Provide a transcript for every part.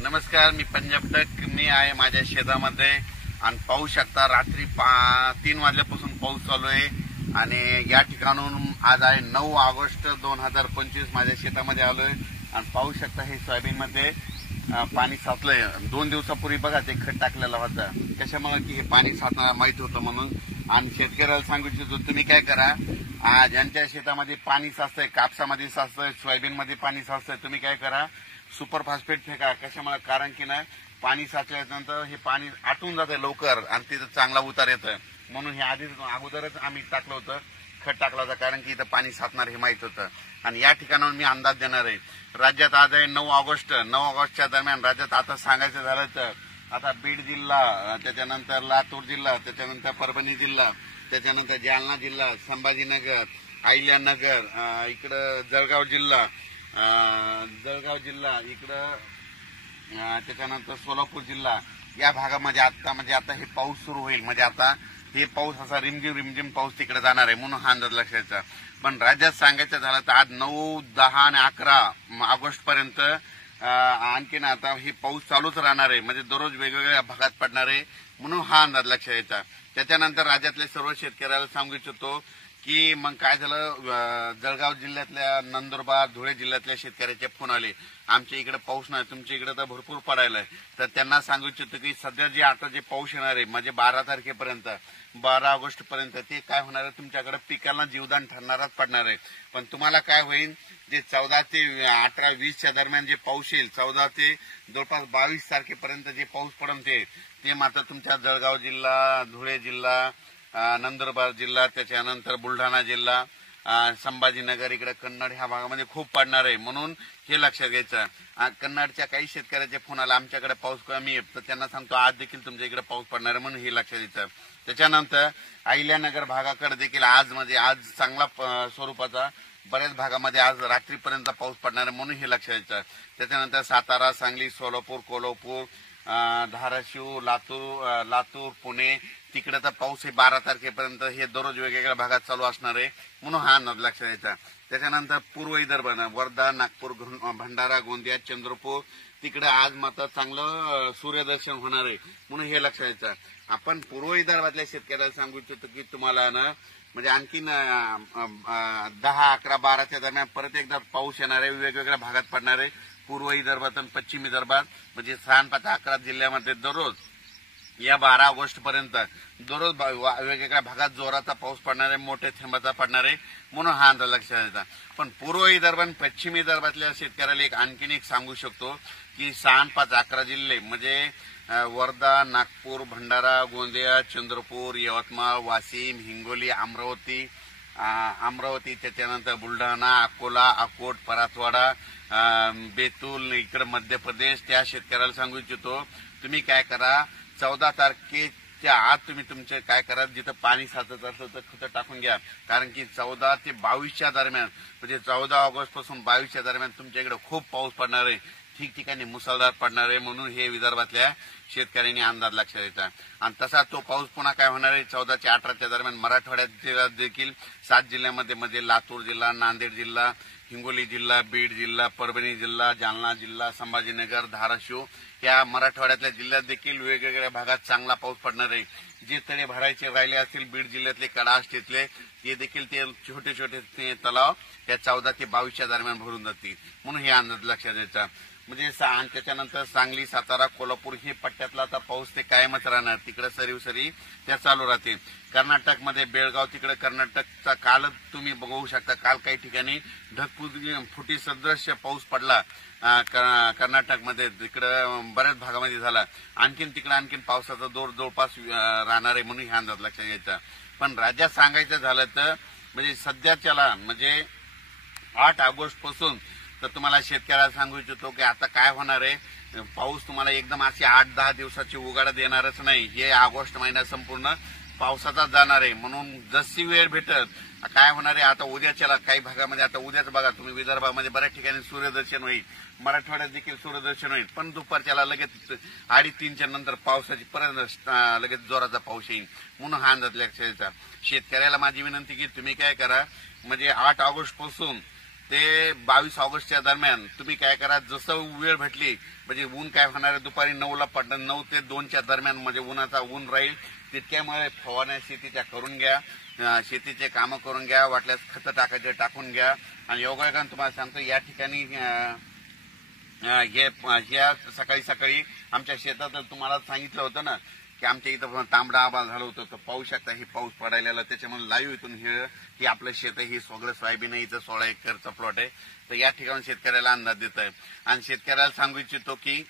नमस्कार, मी पंजाब टक. मी आहे माझ्या शेतामध्ये आणि पाहू शकता रात्री 3 वाजल्यापासून पाऊस चालू आहे. आणि या ठिकाणून आज आहे 9 ऑगस्ट 2025. माझ्या शेतामध्ये आलोय आणि पाहू शकता हे सोयाबीनमध्ये पाणी साचलंय. 2 दिवसापूर्वी बघा ते खत टाकलेला होता. कशामुळे की हे पाणी साचणार माहित होतं म्हणून. आणि शेतकऱ्याला सांगू इच्छितो, तुम्ही काय करा, ज्यांच्या शेतामध्ये पाणी साचतंय, कापसामध्ये साचतंय, सोयाबीनमध्ये पाणी साचतंय, तुम्ही काय करा, सुपर फॉस्फेट फेका. कशामुळे, कारण की ना पाणी साचल्यानंतर हे पाणी आटून जातं लवकर आणि तिथं चांगला उतार येतं. म्हणून हे अगोदरच आम्ही टाकलं होतं, खत टाकलं होतं, कारण की इथं पाणी साचणार हे माहित होतं. आणि या ठिकाणावर मी अंदाज देणार आहे. राज्यात आज आहे 9 ऑगस्ट. 9 ऑगस्टच्या दरम्यान राज्यात आता सांगायचं झालं तर आता बीड जिल्हा, त्याच्यानंतर लातूर जिल्हा, त्याच्यानंतर परभणी जिल्हा, त्याच्यानंतर जालना जिल्हा, संभाजीनगर, अहिल्यानगर, इकडं जळगाव जिल्हा, इकडं त्याच्यानंतर सोलापूर जिल्हा, या भागामध्ये आता हे पाऊस सुरू होईल. म्हणजे आता हे पाऊस असा रिमझिम पाऊस तिकडे जाणार आहे, म्हणून हा अंदाज लक्षाचा. पण राज्यात सांगायचं झालं तर आज 9, 10 आणि 11 ऑगस्ट पर्यंत आणखीन आता हे पाऊस चालूच राहणार आहे. म्हणजे दररोज वेगवेगळ्या भागात पडणार आहे, म्हणून हा अंदाज लक्षात यायचा. त्याच्यानंतर राज्यातल्या सर्व शेतकऱ्याला सांगू इच्छितो की मग काय झालं, जळगाव जिल्ह्यातल्या, नंदुरबार, धुळे जिल्ह्यातल्या शेतकऱ्याचे फोन आले, आमच्या इकडे पाऊस नाही, तुमच्या इकडे तर भरपूर पडायलाय. तर त्यांना सांगू इच्छितो की सध्या जे पाऊस येणार आहे, म्हणजे 12 तारखेपर्यंत, 12 ऑगस्ट पर्यंत, ते काय होणार आहे, तुमच्याकडे पिकाला जीवदान ठरणारच पडणार आहे. पण तुम्हाला काय होईल, जे 14 ते 18, 20च्या दरम्यान जे पाऊस येईल, 14 ते जवळपास 22 तारखेपर्यंत जे पाऊस पडेल ते मात्र तुमच्या जळगाव जिल्हा, धुळे जिल्हा, नंदुरबार जिल्हा, त्याच्यानंतर बुलढाणा जिल्हा, संभाजीनगर, इकडे कन्नड, ह्या भागामध्ये खूप पडणार आहे. म्हणून हे लक्षात घ्यायचं. कन्नडच्या काही शेतकऱ्याचे फोन आला, आमच्याकडे पाऊस कमी आहे, तर त्यांना सांगतो आज देखील तुमच्या इकडे पाऊस पडणार आहे, म्हणून हे लक्षात घ्यायचं. त्याच्यानंतर अहिल्यानगर भागाकडे देखील आज चांगला स्वरूपाचा बऱ्याच भागामध्ये आज रात्रीपर्यंत पाऊस पडणार आहे, म्हणून हे लक्षात घ्यायचं. त्याच्यानंतर सातारा, सांगली, सोलापूर, कोल्हापूर, धाराशिव, लातूर, पुणे, तिकडे तर पाऊस हे 12 तारखेपर्यंत हे दररोज वेगवेगळ्या भागात चालू असणार आहे, म्हणून हा अंदाज लक्षात घ्यायचा. त्याच्यानंतर पूर्व विदर्भ, वर्धा, नागपूर, भंडारा, गोंदिया, चंद्रपूर, तिकडे आज मात्र चांगलं सूर्यदर्शन होणार आहे, म्हणून हे लक्षात घ्यायचं. आपण पूर्व विदर्भातल्या शेतकऱ्याला सांगू इच्छितो की तुम्हाला ना म्हणजे आणखीन 10, 11, 12च्या दरम्यान परत एकदा पाऊस येणार आहे, वेगवेगळ्या भागात पडणार आहे. पूर्व विदर्भात आणि पश्चिम विदर्भात, म्हणजे 6, 5, 11 जिल्ह्यामध्ये दररोज या 12 ऑगस्ट पर्यंत दररोज वेगवेगळ्या भागात जोराचा पाऊस पडणार आहे, मोठ्या थेंबाचा पडणार आहे, म्हणून हा अंदाज लक्षात येतात. पण पूर्व विदर्भ आणि पश्चिम विदर्भातल्या शेतकऱ्याला आणखीन एक सांगू शकतो की 6, 5, 11 जिल्हे म्हणजे वर्धा, नागपूर, भंडारा, गोंदिया, चंद्रपूर, यवतमाळ, वाशिम, हिंगोली, अमरावती, त्याच्यानंतर बुलढाणा, अकोला, अकोट, परातवाडा, बेतूल, इकडे मध्य प्रदेश, त्या शेतकऱ्याला सांगू इच्छितो, तुम्ही काय करा, 14 तारखेच्या आत तुम्ही तुमचे काय करा, जिथं पाणी साचत असलं तर खतं टाकून घ्या. कारण की 14 ते 22च्या दरम्यान, म्हणजे 14 ऑगस्ट पासून 22च्या दरम्यान तुमच्या इकडे खूप पाऊस पडणार आहे, ठिकठिकाणी मुसळधार पडणार आहे, म्हणून हे विदर्भातल्या शेतकऱ्यांनी अंदाज लक्षात द्यायचा. आणि तसा तो पाऊस पुन्हा काय होणार आहे, 14 ते 18च्या दरम्यान मराठवाड्यात देखील 7 जिल्ह्यामध्ये लातूर जिल्हा, नांदेड जिल्हा, हिंगोली जिल्हा, बीड जिल्हा, परभणी जिल्हा, जालना जिल्हा, संभाजीनगर, धाराशिव, या मराठवाड्यातल्या जिल्ह्यात देखील वेगवेगळ्या भागात चांगला पाऊस पडणार आहे. जे तळे भरायचे राहिले असतील बीड जिल्ह्यातले, कडाष्टीतले, ते देखील ते छोटे तलाव त्या 14 ते 22च्या दरम्यान भरून जातील, म्हणून हे अंदाज लक्षात द्यायचा. म्हणजे त्याच्यानंतर सांगली, सातारा, कोल्हापूर हे पट्ट्यातला आता पाऊस ते कायमच राहणार, तिकडे सरी त्या चालू राहतील. कर्नाटकमध्ये बेळगाव, तिकडे कर्नाटकचा कालच तुम्ही बघू शकता, काल काही ठिकाणी ढगफुटी सदृश्य पाऊस पडला कर्नाटकमध्ये, तिकडं बऱ्याच भागामध्ये झाला. आणखीन पावसाचा जोर जवळपास राहणार आहे, म्हणून हा अंदाज लक्षात घ्यायचा. पण राज्यात सांगायचं झालं तर म्हणजे सध्याच्याला म्हणजे 8 ऑगस्ट पासून तर तुम्हाला शेतकऱ्याला सांगू इच्छितो की आता काय होणार आहे, पाऊस तुम्हाला एकदम अशी 8-10 दिवसाची उघाड देणारच नाही. हे ऑगस्ट महिना संपूर्ण पावसाचाच जाणार आहे, म्हणून जशी वेळ भेटत काय होणार आहे, आता उद्याच्याला काही भागामध्ये, आता उद्याच बघा तुम्ही विदर्भामध्ये बऱ्याच ठिकाणी सूर्यदर्शन होईल, मराठवाड्यात देखील सूर्यदर्शन होईल, पण दुपारच्याला लगेच 2:30च्या नंतर पावसाची परत लगेच जोराचा पाऊस येईल, म्हणून हा अंदाज लक्षात घ्यायचा. शेतकऱ्याला माझी विनंती की तुम्ही काय करा, म्हणजे 8 ऑगस्ट पासून ते 22 ऑगस्टच्या दरम्यान तुम्ही काय करा, जसं वेळ भेटली म्हणजे ऊन काय होणार आहे, दुपारी 9ला पडणार, 9 ते 2च्या दरम्यान म्हणजे उन्हाचा ऊन राहील तितक्यामुळे फवारण्या शेतीच्या करून घ्या, शेतीचे कामं करून घ्या, वाटल्यास खतं टाकायचे टाकून घ्या. आणि योगायोगाने तुम्हाला सांगतो या ठिकाणी ह्या सकाळी सकाळी आमच्या शेतात तुम्हाला सांगितलं होतं ना की आमच्या इथं तांबडा आभाळ झालं होतं, तर पाहू शकता हे पाऊस पडायला, त्याच्यामुळे लाईव्ह इथून हे आपलं शेत आहे, हे सगळं सोयाबीन आहे, इथं 16 एकरचा प्लॉट आहे. तर या ठिकाणी शेतकऱ्याला अंदाज देत आहे. आणि शेतकऱ्याला सांगू इच्छितो की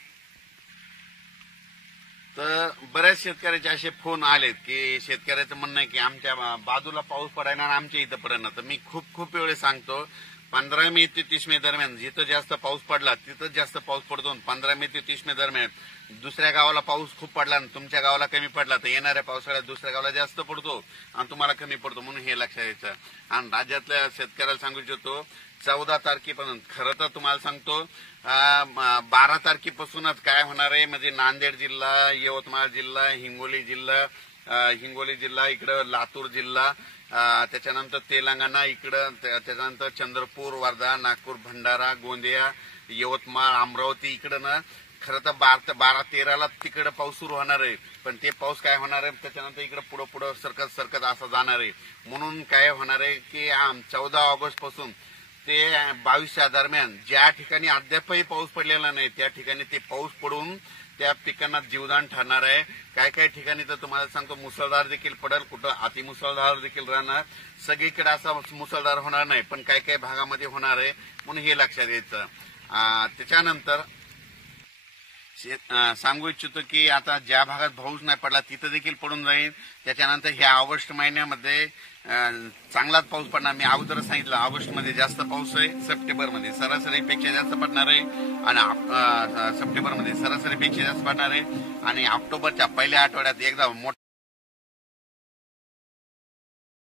तर बऱ्याच शेतकऱ्याचे असे फोन आलेत की शेतकऱ्याचं म्हणणं आहे की आमच्या बाजूला पाऊस पडायला आणि आमच्या इथं पडायला. तर मी खूप वेळेस सांगतो 15 मे ते 30 मे दरम्यान जिथं जास्त पाऊस पडला तिथं जास्त पाऊस पडतो. 15 मे ते 30 मे दरम्यान दुसऱ्या गावाला पाऊस खूप पडला आणि तुमच्या गावाला कमी पडला तर येणाऱ्या पावसाळ्यात दुसऱ्या गावाला जास्त पडतो आणि तुम्हाला कमी पडतो, म्हणून हे लक्षात यायचं. आणि राज्यातल्या शेतकऱ्याला सांगू इच्छितो 14 तारखेपर्यंत, खरं तर तुम्हाला सांगतो 12 तारखेपासूनच काय होणार आहे म्हणजे नांदेड जिल्हा, यवतमाळ जिल्हा, हिंगोली जिल्हा, इकडं लातूर जिल्हा, त्याच्यानंतर तेलंगणा इकडं, त्याच्यानंतर चंद्रपूर, वर्धा, नागपूर, भंडारा, गोंदिया, यवतमाळ, अमरावती इकडं ना खरं तर 12-13ला तिकडे पाऊस सुरू होणार आहे. पण ते पाऊस काय होणार आहे त्याच्यानंतर इकडे पुढं सरकत असं जाणार आहे. म्हणून काय होणार आहे की 14 ऑगस्ट पासून ते 22च्या दरम्यान ज्या ठिकाणी अद्यापही पाऊस पडलेला नाही त्या ठिकाणी ते पाऊस पडून त्या पिकांना जीवदान ठरणार आहे. काय ठिकाणी तर तुम्हाला सांगतो मुसळधार देखील पडेल, कुठं अतिमुसळधार देखील राहणार, सगळीकडे असा मुसळधार होणार नाही पण काय भागामध्ये होणार आहे, म्हणून हे लक्षात यायचं. त्याच्यानंतर सांगू इच्छितो की आता ज्या भागात पाऊस नाही पडला तिथं देखील पडून जाईल. त्याच्यानंतर ह्या ऑगस्ट महिन्यामध्ये चांगलाच पाऊस पडणार. मी अगोदर सांगितलं ऑगस्टमध्ये जास्त पाऊस आहे, सप्टेंबरमध्ये सरासरीपेक्षा जास्त पडणार आहे आणि सप्टेंबरमध्ये सरासरीपेक्षा जास्त पडणार आहे आणि ऑक्टोबरच्या पहिल्या आठवड्यात एकदा मोठा